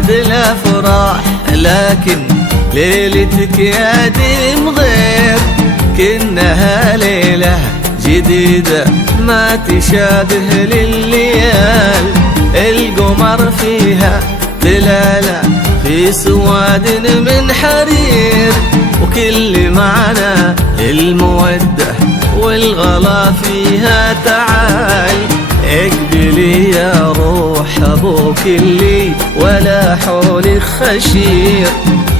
واجد الافراح، لكن ليلتك يا ديم غير، كأنها ليلة جديدة ما تشابه للليال. القمر فيها دلالة في سواد من حرير، وكل معنى المودة والغلا فيها تعال. اقبلي يا روح ابوك اللي ولا حولك خشير،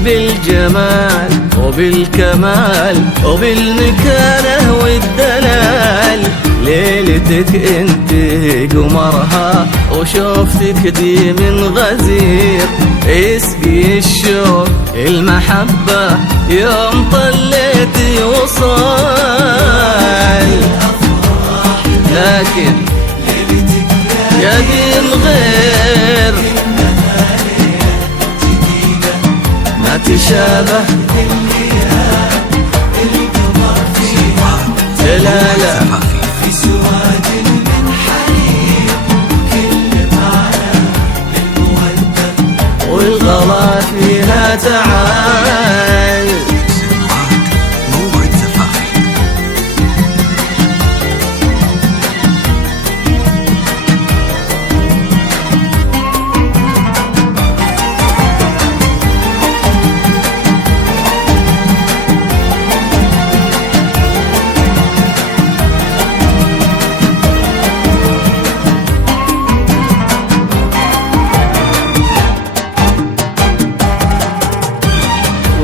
بالجمال وبالكمال وبالمكانة والدلال. ليلتك انت قمرها وشوفتك دي من غزير، اسقي الشوق المحبة يوم طليتي وصال. لكن يا ديم غير ما تشابه دلالة في سواد من حرير، كل معنى للمودة والغلا فيها تعال. موعد زفافي.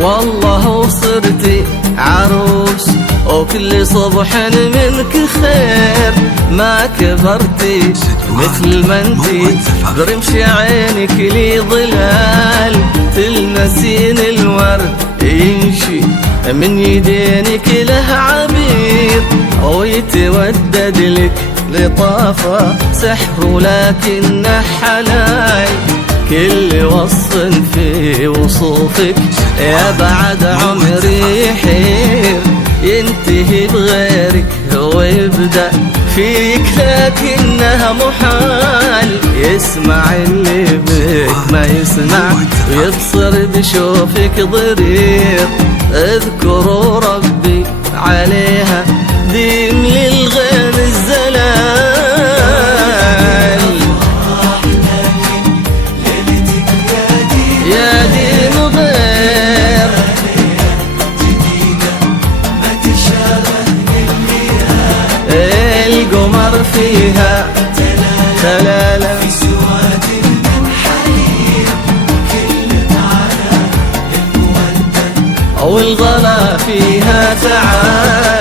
والله وصرتي عروس وكل صبح منك خير، ما كبرتي مثل ما انتي برمش عينك لي ظلال. تلمسين الورد يمشي من يدينك له عبير، ويتودد لك لطافة سحر لكنه حلال. كل وصف في وصوفك يا بعد عمري يحير، ينتهي بغيرك ويبدأ فيك لكنها محال. يسمع اللي بك ما يسمع ويبصر بشوفك ضرير، اذكروا ربي عليها ديم للغين الزلال. يا ديم غير ما تشابه للمياه، القمر فيها دلالة في سواد من حرير، كل معنى للمودة والغلا فيها تعال.